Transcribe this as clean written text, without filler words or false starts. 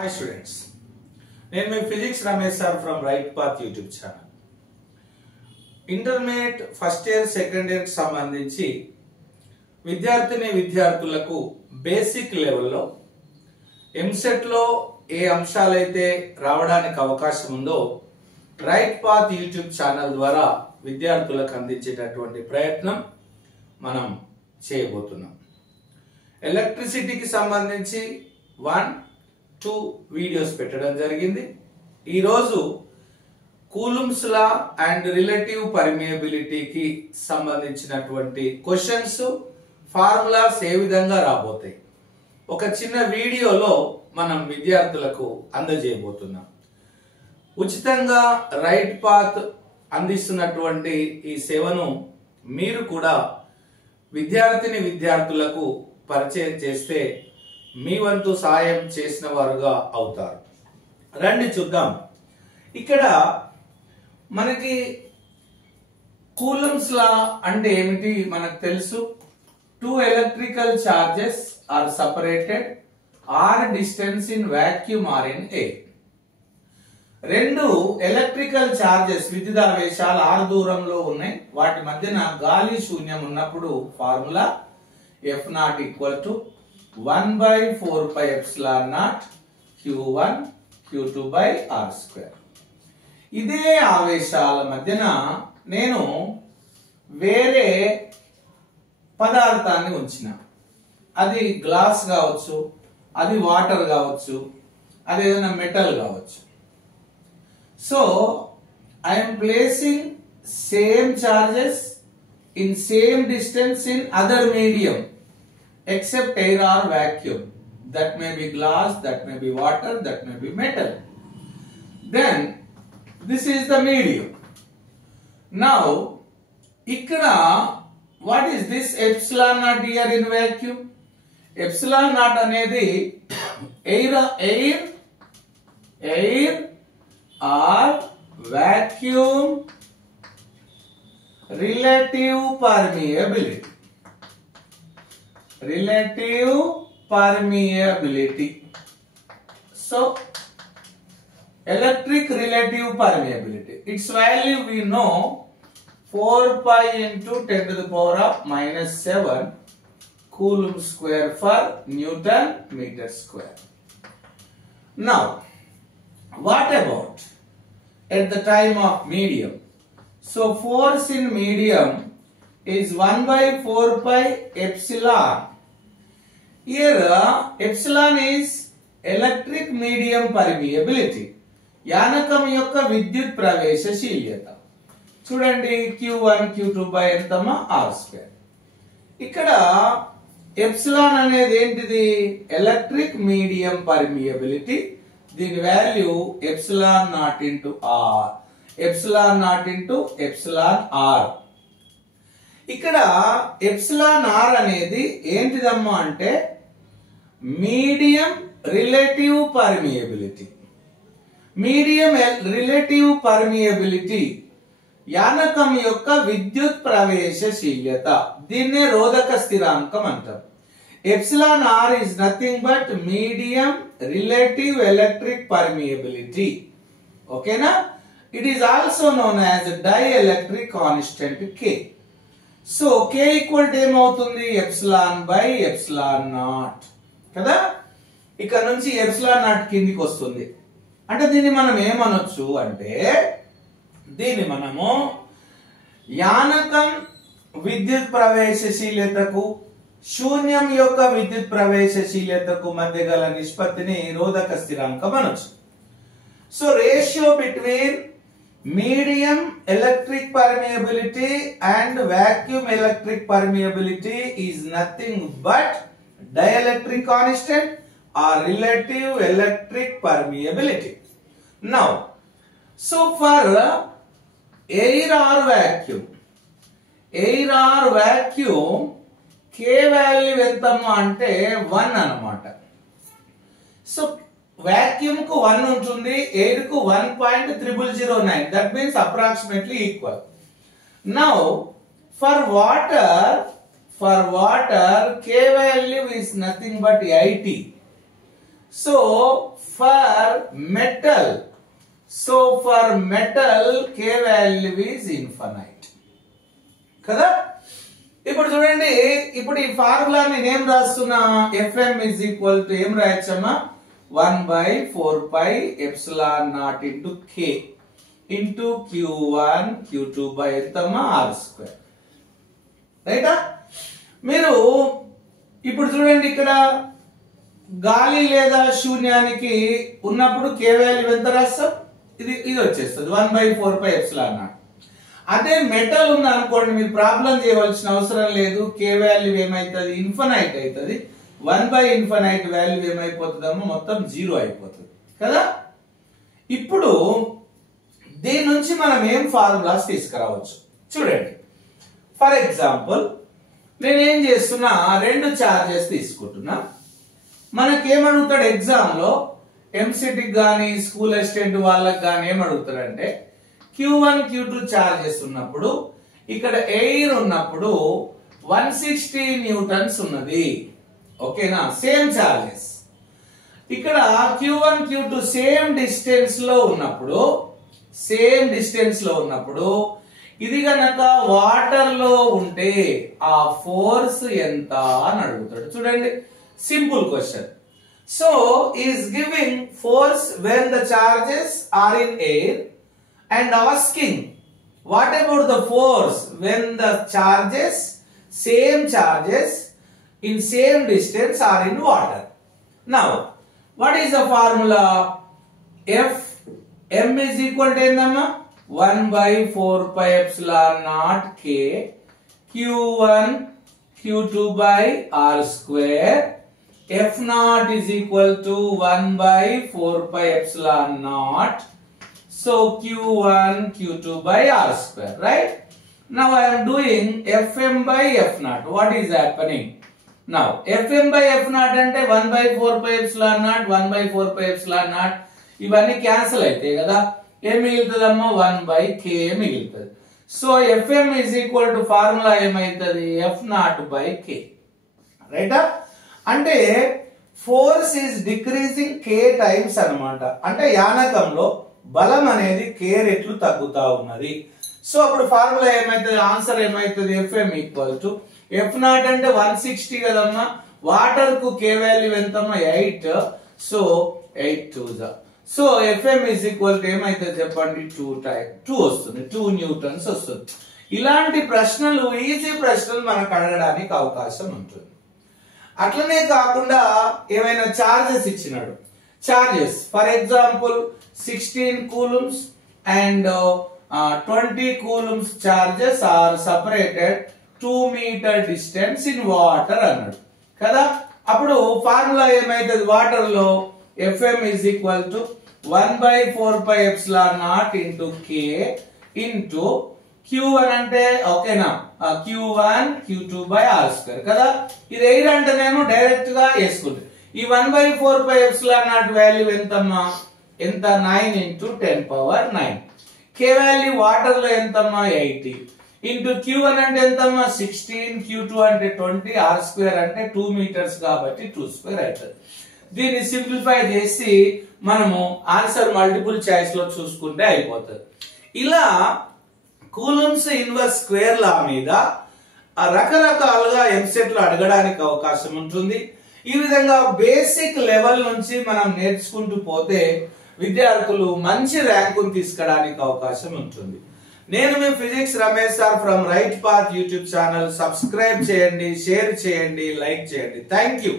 Hi students, నేను మీ physics Ramesh sir from right path YouTube channel. Intermediate first year second year కి సంబంధించి విద్యార్థులకు బేసిక్ లెవెల్లో ఎంసెట్ లో ఏ అంశాలైతే రావడానికి అవకాశం ఉందో రైట్ పాత్ యూట్యూబ్ ఛానల్ ద్వారా విద్యార్థులకు అందించేటటువంటి ప్రయత్నం మనం చేయబోతున్నాం. ఎలక్ట్రిసిటీకి సంబంధించి 1-2 వీడియోస్ పెట్టడం జరిగింది. ఈరోజు కూలుంబ్స్ లా అండ్ రిలేటివ్ పర్మియబిలిటీకి సంబంధించినటువంటి క్వశ్చన్స్, ఫార్ములాస్ ఏ విధంగా రాబోతాయి ఒక చిన్న వీడియోలో మనం విద్యార్థులకు అందజేయబోతున్నాం. ఉచితంగా రైట్ పాత్ అందిస్తున్నటువంటి ఈ సేవను మీరు కూడా విద్యార్థులకు పరిచయం చేస్తే మీ వంతు సాయం చేసిన వారుగా అవుతారు. రండి చూద్దాం. ఇక్కడ మనకి కూలంబ్స్ లా అంటే ఏమిటి మనకు తెలుసు. 2 electrical charges are separated r distance in vacuum or in air. రెండు ఎలక్ట్రికల్ చార్జెస్ విద్యుదావేశాలు r దూరంలో ఉన్నాయి. వాటి మధ్యన గాలి శూన్యం ఉన్నప్పుడు formula F0 equal to 1/4πε0 Q1 Q2 by r square. ఇదే ఆవేశాల మధ్యన నేను వేరే పదార్థాన్ని ఉంచిన, అది గ్లాస్ కావచ్చు, అది వాటర్ కావచ్చు, అది ఏదైనా మెటల్ కావచ్చు. So I'm placing same charges in same distance in other medium except air or vacuum. That may be glass, that may be water, that may be metal. Then this is the medium. Now ikkada what is this epsilon naught here in vacuum? Epsilon naught anedi air or vacuum relative permeability. Relative permeability. So electric relative permeability, its value we know 4 pi into 10 to the power of -7 coulomb square for Newton meter square. Now what about at the time of medium? So force in medium is 1/4 pi epsilon. Here epsilon is electric medium permeability. యానకం యొక్క విద్యుత్ ప్రవేశశీల్యత. చూడండి Q1 Q2 by ఎంతమా r square. ఇక్కడ epsilon అనేది ఏంటిది? Electric medium permeability. దీని value epsilon not into r. Epsilon not into epsilon r. ఇక్కడ ఎప్సిలాన్ r అనేది ఏంటిదమ్మా అంటే medium relative permeability. Medium relative permeability యానకం యొక్క విద్యుత్ ప్రవేశశీల్యత. దీన్నే రోధక స్థిరాంకం అంటారు. Epsilon r is nothing but medium relative electric permeability. ఓకేనా? It is also known as dielectric constant K. So K equal to ఏమవుతుంది? ఎప్సిలాన్ బై ఎప్సిలాన్ నాట్ కదా. ఇక్కడ నుంచి ఎప్సిలాన్ నాట్ కిందికి వస్తుంది. అంటే దీన్ని మనం ఏమనొచ్చు అంటే దీన్ని మనము యానకం విద్యుత్ ప్రవేశశీలతకు శూన్యం యొక్క విద్యుత్ ప్రవేశశీలతకు మధ్య గల నిష్పత్తిని రోధక స్థిరాంకం అనొచ్చు. So ratio between medium electric permeability and vacuum electric permeability is nothing but dielectric constant or relative electric permeability. Now so for air or vacuum K value ఎంతమ్మా అంటే 1 అన్నమాట. సో వాక్యూమ్ కు 1 ఉంటుంది, ఎయిర్ కు 1.0009. that means approximately equal. Now for water K value is nothing but 80. So for metal K value is infinite కదా. ఇప్పుడు చూడండి, ఇప్పుడు ఈ ఫార్ములా నేను ఏం రాస్తున్నా, Fm is equal to ఏం రాయొచ్చమ్మా, 1/4πε0 into K into Q1 Q2 by ఎంతమ్మా R². రైటా? మీరు ఇప్పుడు చూడండి, ఇక్కడ గాలి లేదా శూన్యానికి ఉన్నప్పుడు K వాల్యూ ఎంత రాస్తాం, ఇది వచ్చేస్తుంది 1/4πε0. అదే మెటల్ ఉంది అనుకోండి, మీరు ప్రాబ్లం చేయవలసిన అవసరం లేదు. K వాల్యూ ఏమైతుంది, ఇన్ఫినైట్ అవుతుంది. 1/∞ వాల్యూ ఏమైపోతుందమ్మా, మొత్తం 0 అయిపోతుంది కదా. ఇప్పుడు దీని నుంచి మనం ఏం ఫార్ములాస్ తీసుకురావచ్చు చూడండి. ఫర్ ఎగ్జాంపుల్ నేనేం చేస్తున్నా, 2 చార్జెస్ తీసుకుంటున్నా. మనకేమడుగుతాడు ఎగ్జామ్ లో, ఎంసెట్కి కానీ స్కూల్ అసిస్టెంట్ వాళ్ళకి కానీ ఏమడుగుతాడంటే, Q1 Q2 చార్జెస్ ఉన్నప్పుడు ఇక్కడ ఎయిర్ ఉన్నప్పుడు 160 న్యూటన్స్ ఉన్నది. ఓకేనా, సేమ్ చార్జెస్. ఇక్కడ Q1 Q2 సేమ్ డిస్టెన్స్ లో ఉన్నప్పుడు ఇది గనక వాటర్ లో ఉంటే ఆ ఫోర్స్ ఎంత అని అడుగుతాడు. చూడండి, simple question. So is giving force when the charges are in air and asking what about the force when the same charges in same distance are in water. Now what is the formula? M is equal to 1/4πε0 K Q1 Q2 by R². F0 is equal to 1/4πε0. So Q1 Q2 by R², right? Now I am doing Fm by F0. What is happening? Now Fm by F0 అంటే 1/4πε0 1/4πε0 ఇవన్నీ cancel అవుతాయి కదా. ఏం మిగులుతుందమ్మా, 1/K మిగులుతుంది. So Fm is equal to formula ఏమైతుంది, F0/K. రైటా? అంటే force is decreasing K times అన్నమాట. అంటే యానకంలో బలం అనేది K రెట్లు తగ్గుతా ఉన్నది. సో అప్పుడు ఫార్ములా ఏమైతుంది, ఆన్సర్ ఏమైతుంది, Fm ఈక్వల్ టు F0 అంటే 160 కదమ్మా, వాటర్ కు K వాల్యూ ఎంతమ్మా, 8. So 8 2 so Fm is equal to ఏమైతుంది చెప్పండి, 2 వస్తుంది, 2 న్యూటన్స్ వస్తుంది. ఇలాంటి ప్రశ్నలు, ఈజీ ప్రశ్నలు మనకు అడగడానికి అవకాశం ఉంటుంది. అట్లనే కాకుండా ఏమైనా చార్జెస్ ఇచ్చినాడు, charges, for example 16 coulombs and 20 coulombs charges are separated 2 meter distance in water అన్నాడు కదా. అప్పుడు ఫార్ములా ఏమైతుంది, వాటర్ లో Fm is equal to 1/4πε0 into K into Q1 అంటే ఓకేనా, Q1 Q2 by R² కదా. ఇది ఎయిర్ అంటేనేమో డైరెక్ట్ గా వేసుకుంటే ఈ 1/4πε0 వాల్యూ ఎంతమ్మా, ఎంత, 9 into 10⁻⁹. K వాల్యూ వాటర్ లో ఎంతమ్మా, 80 ఇంటూ Q1 అంటే ఎంతమ్మా, 16, Q2 అంటే 20, R² అంటే 2 మీటర్స్ కాబట్టి 2² అవుతుంది. దీన్ని సింప్లిఫై చేసి మనము ఆన్సర్ మల్టిపుల్ చాయిస్ లో చూసుకుంటే అయిపోతుంది. ఇలా కూలంబ్స్ ఇన్వర్స్ స్క్వేర్ లా మీద రకరకాలుగా ఎంసెట్ లో అడగడానికి అవకాశం ఉంటుంది. ఈ విధంగా బేసిక్ లెవెల్ నుంచి మనం నేర్చుకుంటూ పోతే విద్యార్థులు మంచి ర్యాంకును తీసుకోవడానికి అవకాశం ఉంటుంది. నేను మీ physics Ramesh sir from right path YouTube channel. Subscribe చేయండి, షేర్ చేయండి, లైక్ చేయండి. Thank you.